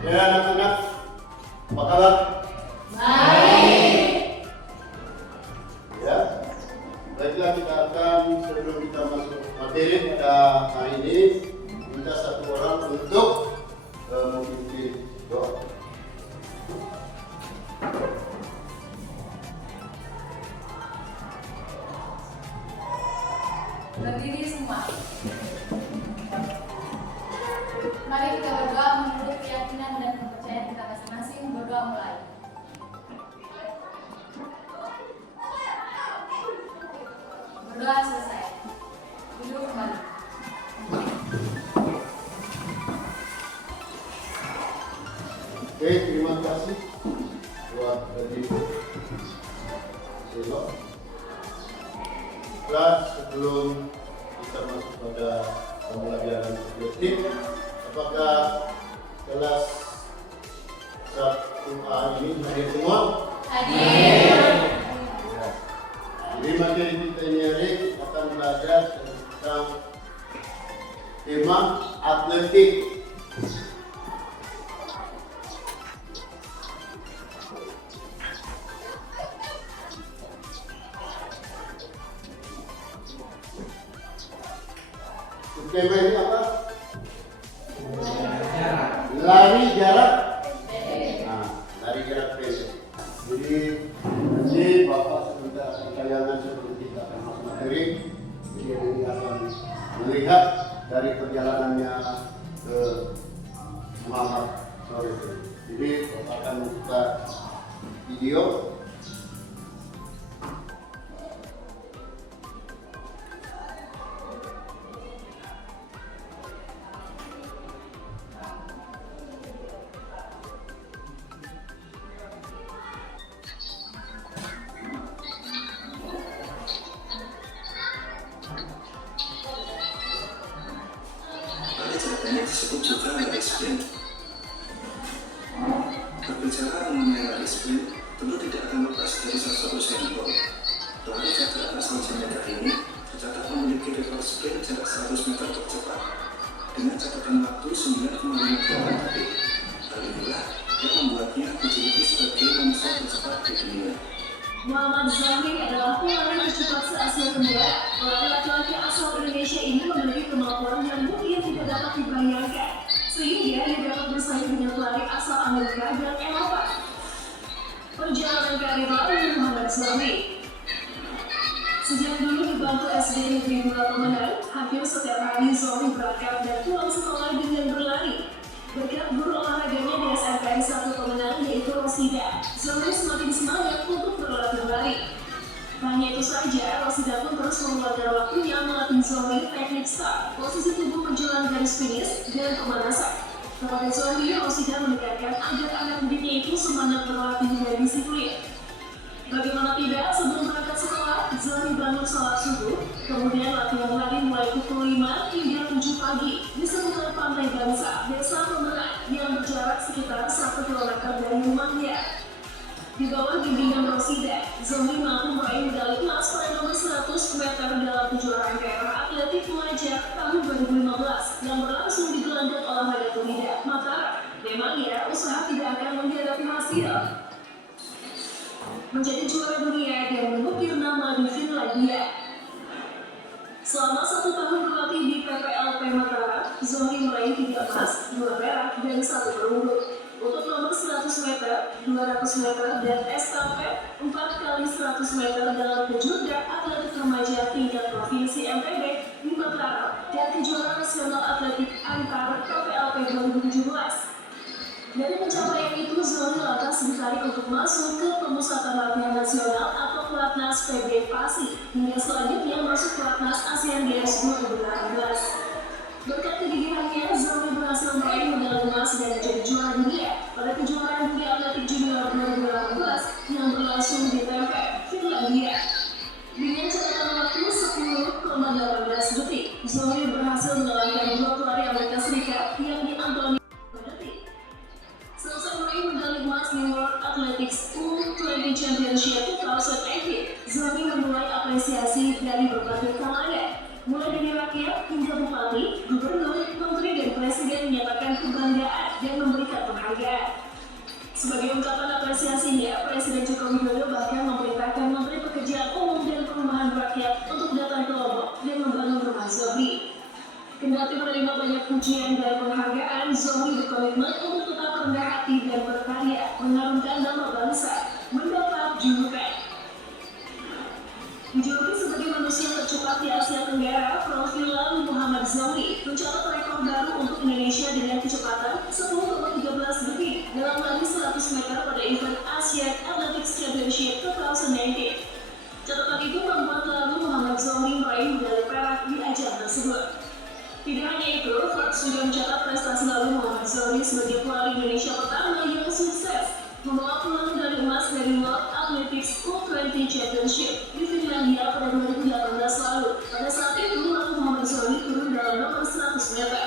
Ya anak-anak, apa kabar? Baik. Ya, baiklah kita akan sebelum kita masuk materi pada hari ini minta satu orang untuk memimpin doa. Berdiri semua. Mari kita berdoa menurut keyakinan dan kepercayaan kita masing-masing. Berdoa mulai. Berdoa selesai. Duduk kembali. Oke, terima kasih buat tadi. Sebelum kita masuk pada pembelajaran objektif, apakah kelas 1A ini hadir semua? Hadir. Ya. Jadi materi kita ini hari akan belajar tentang tema atletik. Tema ini apa? Lari jarak. Nah, lari jarak pendek. Jadi nanti Bapak sebentar tayangan sebelum kita akan masuk materi, jadi ini akan melihat dari perjalanannya ke Muhammad sore. Jadi Bapak akan membuka video. Ini disebut juga lari sprint. Berbicara mengenai lari sprint, tentu tidak akan lepas dari sosok Usain Bolt. Pelari veteran asal Jamaika ini tercatat memiliki rekor sprint jarak 100 meter tercepat dengan catatan waktu 9,58 detik. Hal inilah yang membuatnya dijuluki sebagai manusia tercepat di dunia. Muhammad Zohri adalah pelari tercepat se-Asia Tenggara. Pelari laki-laki asal Indonesia ini memiliki kemampuan yang mungkin tidak dapat dibayangkan, sehingga dia dapat bersaing dengan pelari asal Amerika dan Eropa. Perjalanan karir pelari Muhammad Zohri. Sejak dulu di bangku SD Negeri 2 Pemenang, hampir setiap hari Zohri berangkat dan pulang sekolah dengan berlari. Berkat guru olahraganya di SMPN 1 Pemenang yaitu Rosida, Zohri semakin semangat untuk berlatih lari. Hanya itu saja, Rosida pun terus meluangkan waktunya melatih Zohri teknik start, posisi tubuh menjelang garis finish, dan pemanasan. Kepada Zohri, Rosida menekankan agar anak didiknya itu semangat berlatih dan disiplin. Bagaimana tidak, sebelum berangkat sekolah, Zohri bangun sholat subuh, kemudian latihan lari mulai pukul 5 hingga 7 pagi di seputar Pantai Bangsa, Desa Pemenang yang berjarak sekitar 1 km dari rumahnya. Di bawah bimbingan Rosida, Zohri mampu meraih medali emas pada nomor 100 meter dalam kejuaraan daerah atletik pelajar tahun 2015 yang berlangsung di Gelanggang Olahraga Tulida, Mataram. Memangnya usaha tidak akan mengkhianati hasil. Menjadi juara dunia dan mengukir nama di Finlandia. Selama 1 tahun berlatih di PPLP Mataram, Zohri meraih 3 emas, 2 perak, dan 1 perunggu. Untuk nomor 100 meter, 200 meter, dan estafet 4 kali 100 meter dalam kejuaraan atletik remaja tingkat provinsi NTB di Mataram dan kejuaraan nasional atletik antar PPLP 2017. Dari pencapaian itu, Zohri lantas ditarik untuk masuk ke Pemusatan Latihan Nasional atau Pelatnas PB Pasi, hingga selanjutnya masuk Pelatnas ASEAN Games 2018. Berkat kegigihannya, Zohri berhasil meraih medali emas dan menjadi juara dunia pada kejuaraan dunia atletik junior 2018 yang berlangsung di Tampere, Finlandia. Dengan catatan waktu 10,18 detik, Zohri berhasil mengalahkan 2 pelari Amerika Serikat yakni Anthony. Selesai meraih medali emas di World Athletics U20 Championship 2018, Zohri menuai apresiasi dari berbagai kalangan, mulai dari rakyat hingga bupati, gubernur, menteri, dan presiden menyatakan kebanggaan dan memberikan penghargaan. penghargaan. Sebagai ungkapan apresiasinya, Presiden Joko Widodo bahkan memerintahkan Menteri Pekerjaan Umum dan Perumahan Rakyat untuk datang ke Lombok dan membangun rumah Zohri. Kendati menerima banyak pujian dan penghargaan, Zohri berkomitmen untuk tetap rendah hati dan berkarya, mengharumkan nama bangsa, mendapat julukan. Dijuluki sebagai manusia tercepat di Asia Tenggara, profil Lalu Muhammad Zohri mencatat rekor baru untuk Indonesia dengan kecepatan 10,13 detik dalam lari 100 meter pada event Asian Athletics Championship 2019. Catatan itu membuat Lalu Muhammad Zohri meraih medali perak di ajang tersebut. Tidak hanya itu, Forbes juga mencatat prestasi Lalu Muhammad Zohri sebagai pelari Indonesia pertama yang sukses membawa pulang medali emas dari World Athletics U20 Championship di Finlandia pada 2018 lalu. Pada saat itu, Lalu Muhammad Zohri turun dalam nomor 100 meter.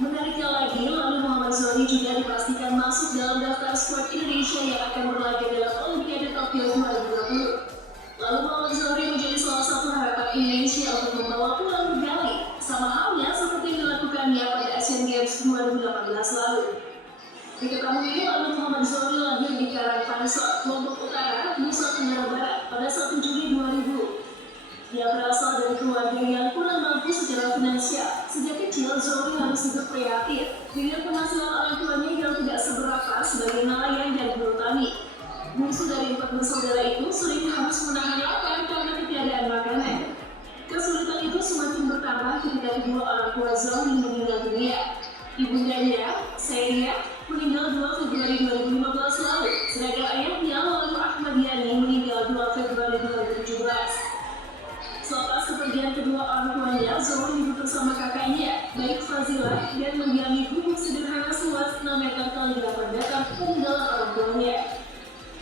Menariknya lagi, Lalu Muhammad Zohri juga dipastikan masuk dalam daftar skuad Indonesia yang akan berlaga dalam Olimpiade Tokyo 2020. Lalu Muhammad Zohri menjadi salah satu harapan Indonesia untuk membawa pulang medali, sama halnya seperti yang dilakukannya pada Asian Games 2018 lalu. Diketahui Lalu Muhammad Zohri lahir di Karangpansor, Lombok Utara, Nusa Tenggara Barat pada 1 Juli 2000. Dia berasal dari keluarga yang kurang mampu secara finansial. Sejak kecil, Zohri harus hidup prihatin dengan penghasilan orang tuanya yang tidak seberapa sebagai nelayan dan buruh tani. Bungsu dari 4 bersaudara itu sering harus menahan lapar karena ketiadaan makanan. Kesulitan itu semakin bertambah ketika kedua orang tua Zohri meninggal dunia. Ibundanya, Sairia, meninggal 2 Februari 2015 lalu, sedangkan ayahnya Lalu Ahmad Yani meninggal 2 Februari 2017. Selepas kepergian kedua orang tuanya, Zohri hidup bersama kakaknya, baik Fazilah, dan mendiami gubuk sederhana seluas 6 meter kali 8 meter peninggalan orang tuanya.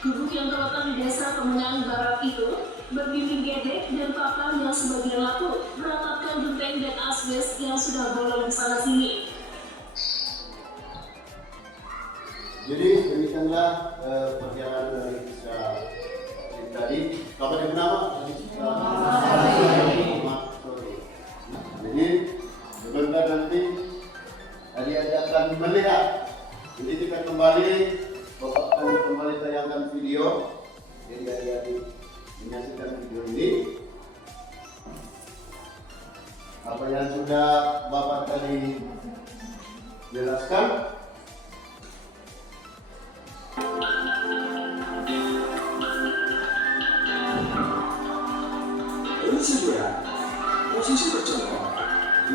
Gubuk yang terletak di desa Pemenang Barat itu berdinding gedek dan papan yang sebagian lapuk, beratapkan genteng dan asbes yang sudah bolong di sana sini. Jadi demikianlah perjalanan dari kisah tadi. Kapan yang bernama? Jadi sebentar nanti adik-adik akan melihat. Jadi kita kembali, Bapak akan kembali tayangkan video. Jadi adik-adik menyaksikan video ini. Apa yang sudah Bapak tadi jelaskan. Kedua, posisi berjongkok,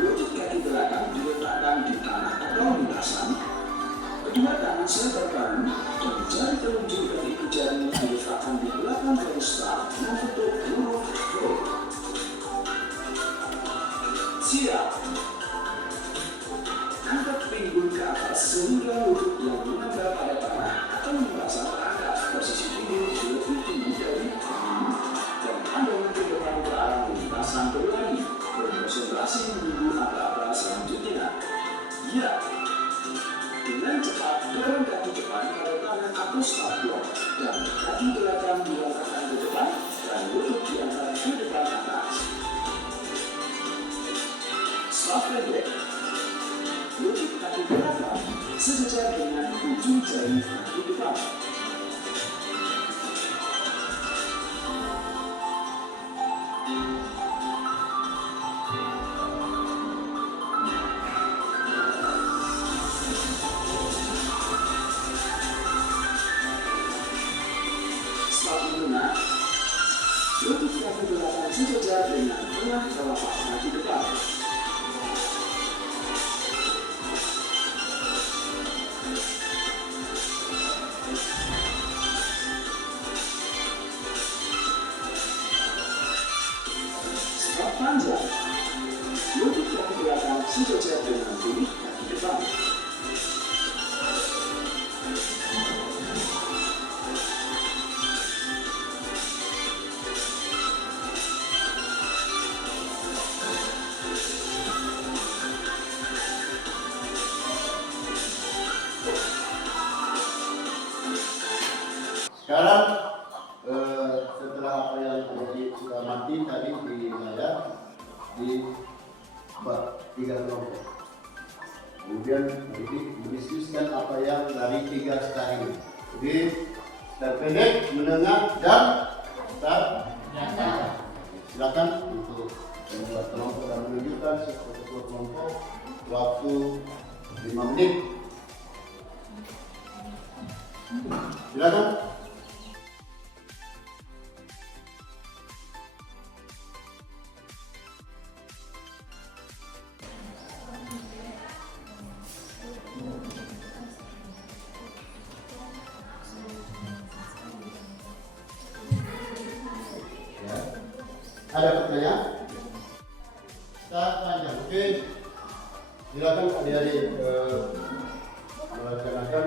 lutut kaki belakang diletakkan di tanah atau lintasan. Kedua tangan selebar bahu dan jari telunjuk dan ibu jari diletakkan di belakang garis start membentuk huruf V. Siap. Angkat pinggul ke atas sehingga lutut yang menempel pada tanah atau merasa terangkat. Posisi pinggul lebih tinggi dari tangan dan pandang ke depan ke arah lintasan berlari. Berkonsentrasi menunggu apa-apa selanjutnya. Ya. Dengan cepat dorong kaki depan pada tangan atau start block dan kaki belakang dilangkahkan ke depan dan lutut diangkat ke depan atas. Start pendek. Lutut kaki belakang sejajar dengan ujung jari kaki depan. Lutut kaki belakang sejajar dengan tengah telapak kaki depan. Start panjang. Lutut kaki belakang sejajar dengan kulit kaki depan. Sekarang setelah apa yang terjadi sudah mati tadi di layar di 3 kelompok. Kemudian mendiskusikan apa yang dari 3 star ini. Jadi star pendek, menengah, dan star panjang. Silakan untuk membuat kelompok dan menunjukkan ketua kelompok waktu 5 menit. Silakan. Ada pertanyaan? Start panjang, oke. Silakan adik-adik melaksanakan.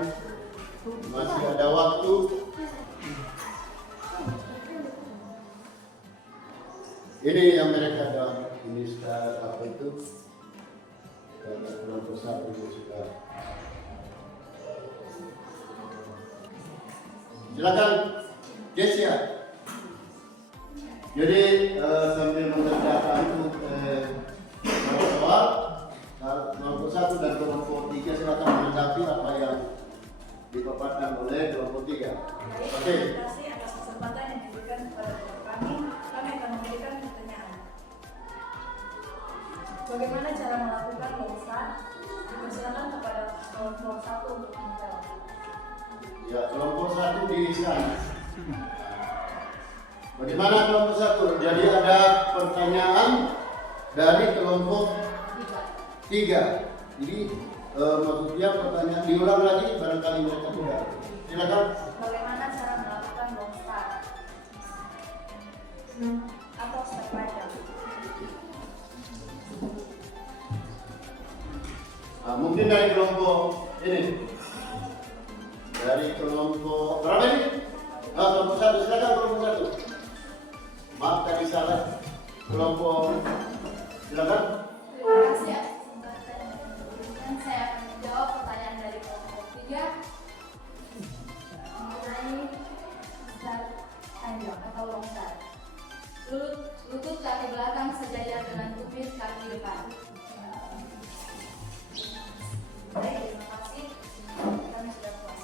Masih ada waktu. Ini yang mereka ada. Ini start apa itu? Kelompok 1 itu sudah. Silakan, Gesia. Jadi sambil mengerjakan untuk soal kelompok 1 dan kelompok 3 silakan menanggapi apa yang dipaparkan oleh kelompok 3. Terima Oke. kasih atas kesempatan yang diberikan kepada kami. Kami akan memberikan pertanyaan. Bagaimana cara melakukan lompat? Dipersilakan kepada kelompok 1 untuk menjawab. Ya, kelompok 1 di sana. Bagaimana kelompok 1? Jadi ada pertanyaan dari kelompok 3. Jadi maksudnya pertanyaan diulang lagi barangkali mereka tidak. Silakan. Bagaimana cara melakukan lompat? Atau step panjang? Nah, mungkin dari kelompok ini. Dari kelompok berapa ini? Kelompok 1, silakan kelompok 1. Maaf tadi salah. Kelompok silakan. Terima kasih atas kesempatan yang diberikan. Saya akan menjawab pertanyaan dari kelompok 3 mengenai start panjang atau longgar. Lutut kaki belakang sejajar dengan tumit kaki depan. Baik, terima kasih. Kami sudah puas.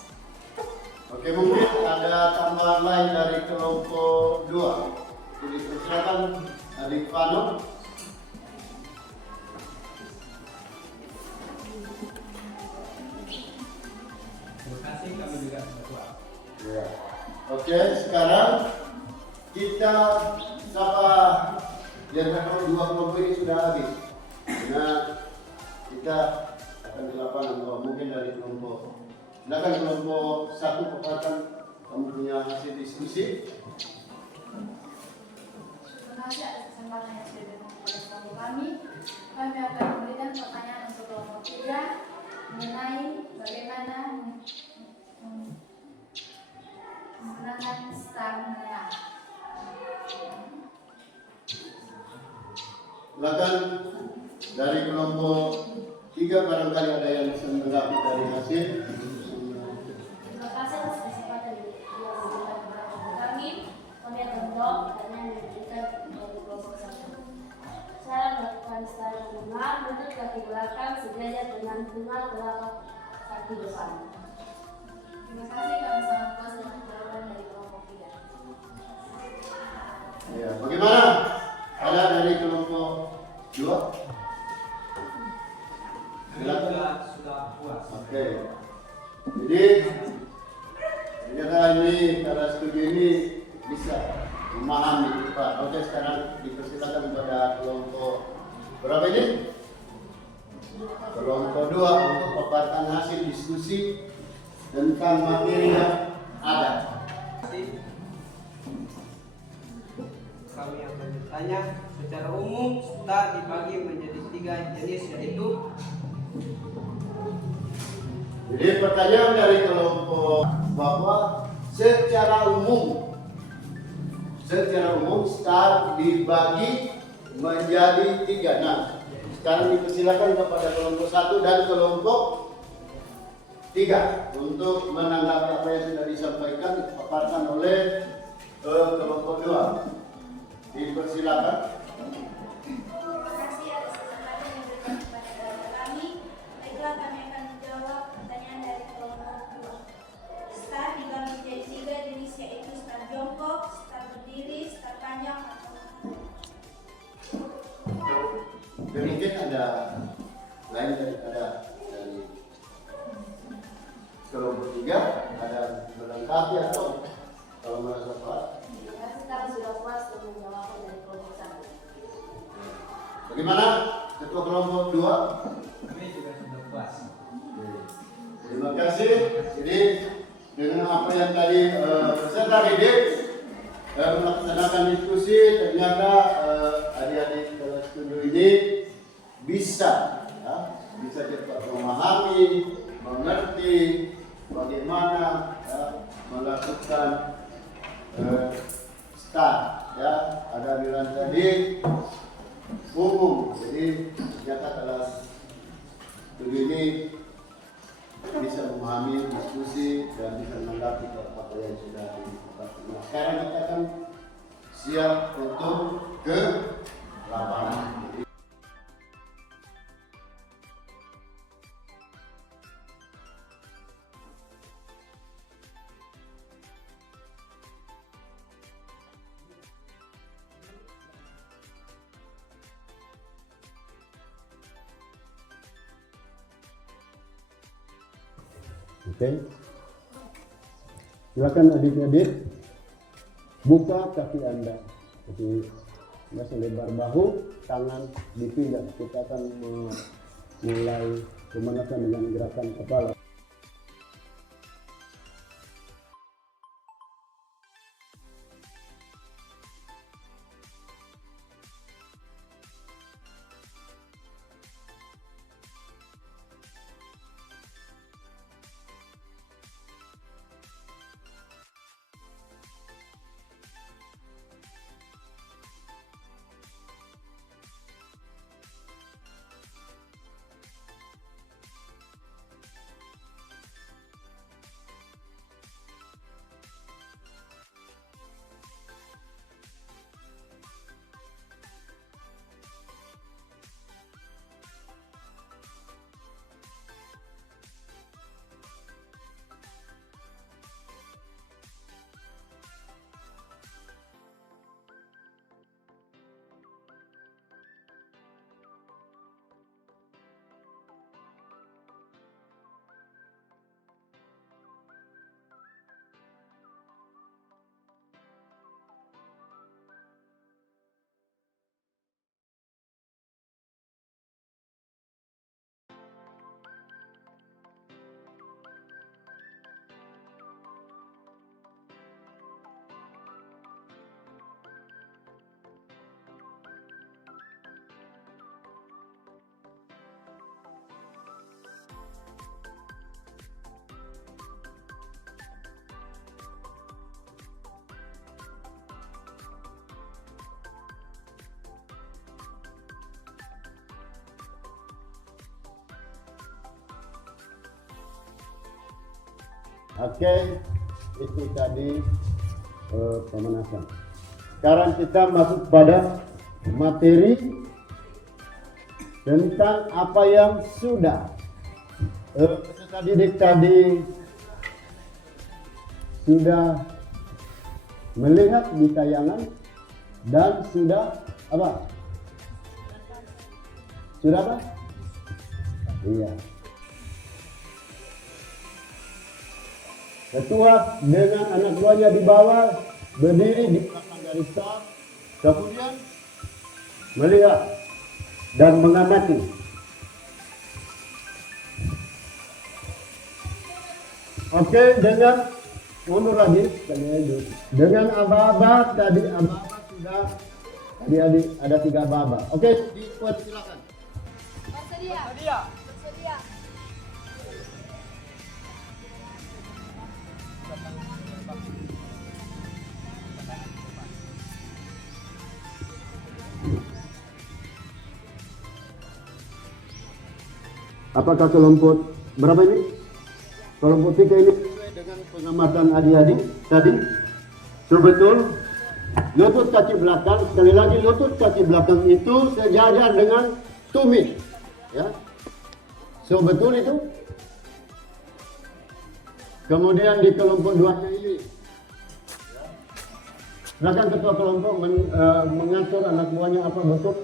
Oke, mungkin ada tambahan lain dari kelompok 2. Jadi silakan adik Vano. Terima kasih, kami juga sudah puas. Ya. Oke, sekarang kita sapa yang kedua 2 kelompok ini sudah habis. Nah, kita akan di lapangan bahwa mungkin dari kelompok. Silakan kelompok 1 paparkan kamu punya hasil diskusi. Terima kasih atas kesempatan yang sudah diberikan kepada kelompok kami. Kami akan memberikan pertanyaan untuk kelompok 3 mengenai bagaimana menggunakan star menengah. Silakan dari kelompok 3 barangkali ada yang bisa menanggapi dari hasil. Terima kasih atas kesempatan yang diberikan kepada kelompok kami. Kami akan menjawab pertanyaan yang diberikan dari kelompok 1. Cara melakukan start menengah, lutut kaki belakang sejajar dengan tengah telapak kaki depan. Terima kasih, kami sangat puas dengan jawaban dari kelompok 3. Ya, bagaimana? Ada dari kelompok 2? Silakan. Sudah puas. Oke. Jadi ternyata ini cara studi ini bisa memahami Pak. Oke, sekarang dipersilakan kepada kelompok berapa ini? Kelompok 2 untuk paparkan hasil diskusi tentang materi yang ada. Kami akan bertanya, secara umum star dibagi menjadi 3 jenis, yaitu Jadi pertanyaan dari kelompok bahwa secara umum star dibagi menjadi 3. Nah, sekarang dipersilakan kepada kelompok 1 dan kelompok 3 untuk menanggapi apa yang sudah disampaikan dipaparkan oleh kelompok 2. Dipersilakan. Terima kasih atas kesempatan yang diberikan kepada kami. Baiklah, kami lain daripada dari kelompok 3 ada melengkapi atau kalau merasa kuat. Kami sudah puas dengan jawaban dari kelompok 1. Bagaimana ketua kelompok 2? Kami juga sudah puas. Terima kasih. Jadi dengan apa yang tadi peserta didik melaksanakan diskusi, ternyata adik-adik kelas 7 ini bisa cepat memahami, mengerti bagaimana melakukan start. Ada bilang tadi umum. Jadi ternyata kelas 7 ini bisa memahami diskusi dan bisa menanggapi apa yang sudah dilakukan. Nah, sekarang kita akan siap untuk ke lapangan. Oke, silakan adik-adik buka kaki Anda, jadi Anda selebar bahu, tangan dipindah. Kita akan mulai pemanasan dengan gerakan kepala. Oke, itu tadi pemanasan. Sekarang kita masuk pada materi tentang apa yang sudah peserta didik tadi sudah melihat di tayangan dan sudah apa? Sudah apa? Iya. Ketua dengan anak buahnya di bawah berdiri di belakang garis start, kemudian melihat dan mengamati. Oke, dengan mundur lagi, dengan aba-aba tadi aba-aba sudah tadi ada 3 aba-aba. Oke, silakan. Bersedia. Apakah kelompok berapa ini? Kelompok 3 ini sesuai dengan pengamatan adik-adik tadi? Betul. Lutut kaki belakang, sekali lagi lutut kaki belakang itu sejajar dengan tumit. Ya. So betul itu? Kemudian di kelompok 2-nya ini. Silakan ketua kelompok mengatur anak buahnya apa bentuk.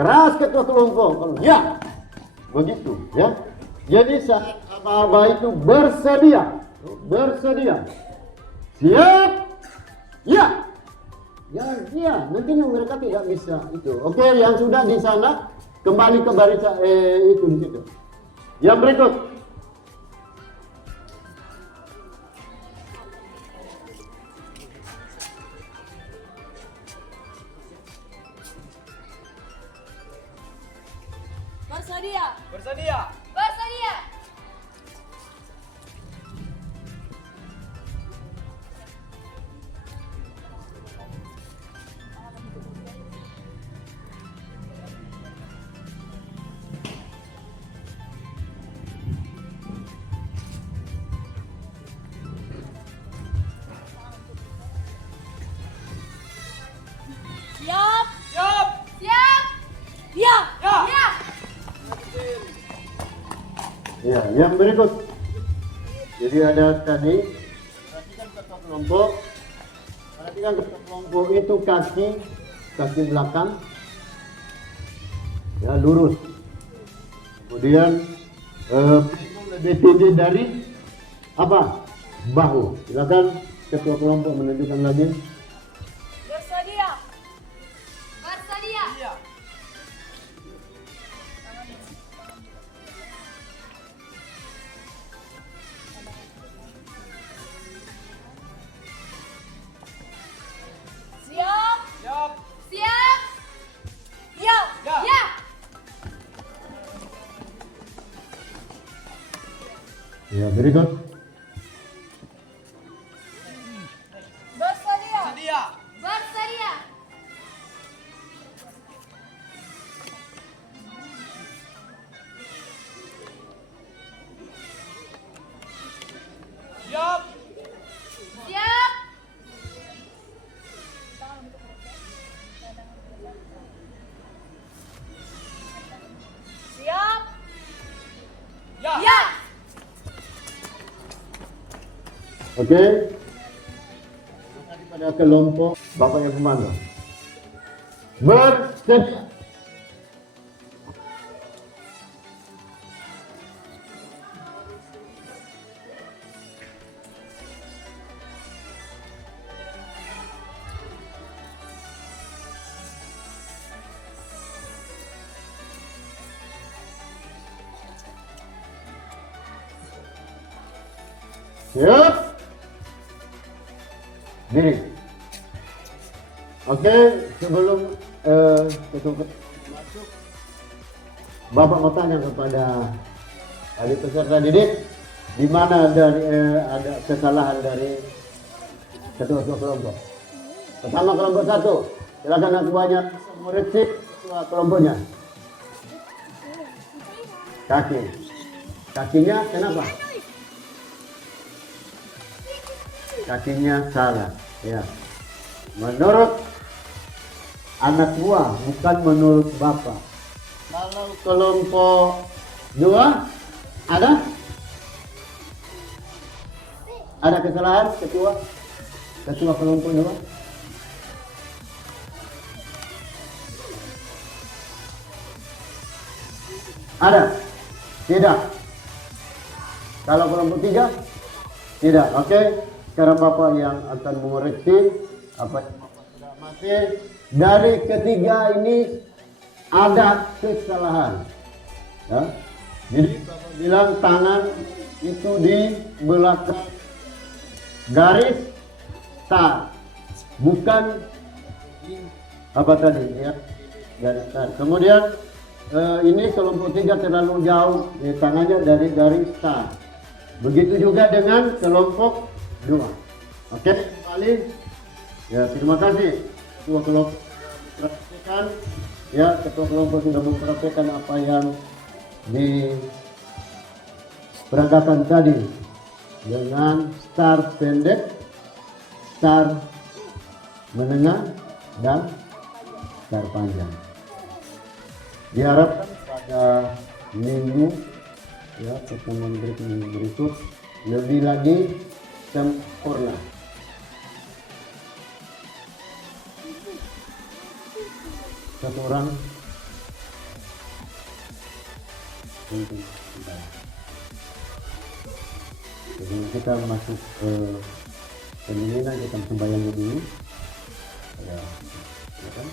Keras ketua kelompok. Kalau ya, begitu ya. Jadi saat aba-aba itu bersedia. Siap? Ya. Ya, nanti mereka tidak bisa itu. Oke, yang sudah di sana kembali ke barisan itu di situ. Yang berikut. Bersedia. Bersedia. Bersedia. Siap. Siap. Siap. Ya. Ya. Ya. Ya, yang berikut. Jadi ada tadi, perhatikan ketua kelompok. Perhatikan ketua kelompok itu kaki belakang, ya lurus. Kemudian pinggul lebih tinggi dari apa? Bahu. Silakan ketua kelompok menunjukkan lagi. Bersedia. Bersedia. Iya. Siap. Siap. Siap. Ya. Ya. Ya. Ya, berikut. Bersedia. Bersedia. Bersedia. Siap. Siap. Siap. Ya. Ya. Oke. Tadi pada kelompok Bapak yang komando. Bersedia. Siap. Diri. Oke, sebelum ketua masuk, Bapak mau tanya kepada adik peserta didik, di mana ada kesalahan dari ketua kelompok. Pertama kelompok 1, silakan aku banyak mengoreksi ketua kelompoknya. Kakinya kenapa? Kakinya salah, ya. Menurut anak buah, bukan menurut Bapak. Kalau kelompok 2 ada kesalahan ketua kelompok 2? Ada? Tidak. Kalau kelompok 3? Tidak. Oke. Sekarang Bapak yang akan mengoreksi apa yang Bapak sudah amati. Dari ketiga ini ada kesalahan. Ya. Jadi Bapak bilang tangan itu di belakang garis start, bukan apa tadi ya, garis start. Kemudian ini kelompok 3 terlalu jauh, ya, tangannya dari garis start. Begitu juga dengan kelompok 2. Oke, kembali. Ya, terima kasih ketua kelompok mempraktikkan. Ya, ketua kelompok sudah mempraktikkan apa yang diperagakan tadi dengan start pendek, start menengah, dan start panjang. Diharapkan pada minggu ya pertemuan berikut lebih lagi sempurna. Satu orang untuk kita. Jadi kita masuk ke pendinginan, kita sembahyang dulu. Ya, ya kan?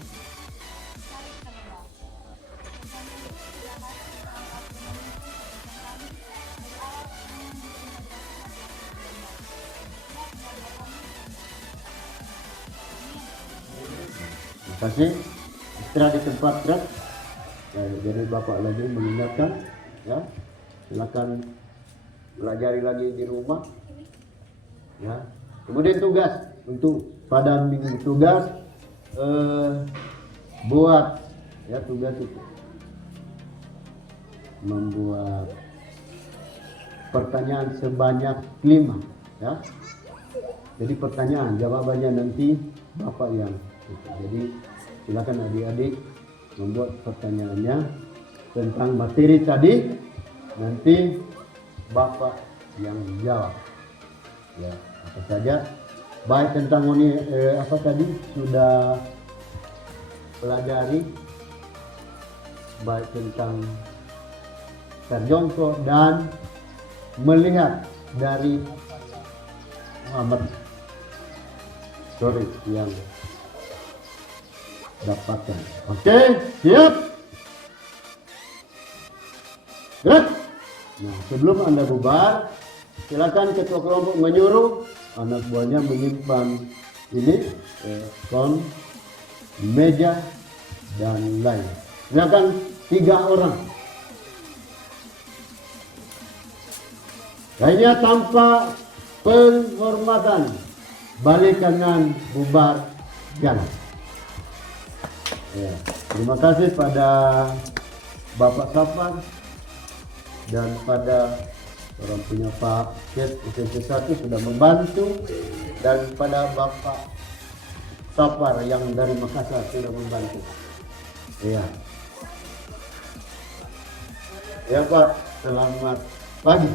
Terima kasih. Istirahat di tempat gerak. Ya, jadi Bapak lagi mengingatkan, ya, silakan pelajari lagi di rumah. Ya. Kemudian tugas untuk pada minggu tugas buat ya tugas itu membuat pertanyaan sebanyak 5 ya. Jadi pertanyaan jawabannya nanti Bapak yang jadi silakan adik-adik membuat pertanyaannya tentang materi tadi, nanti Bapak yang jawab ya apa saja, baik tentang apa tadi sudah pelajari, baik tentang terjongkok dan melihat dari Muhammad yang dapatkan. Oke, siap. Gerak. Nah, sebelum Anda bubar, silakan ketua kelompok menyuruh anak buahnya menyimpan ini kon, meja dan lain. Silakan 3 orang. Lainnya tanpa penghormatan, balik kanan, bubar, jalan. Ya, terima kasih pada Bapak Safar dan pada orang punya Pak Ket SMP 1 sudah membantu, dan pada Bapak Safar yang dari Makassar sudah membantu. Ya, ya Pak, selamat pagi.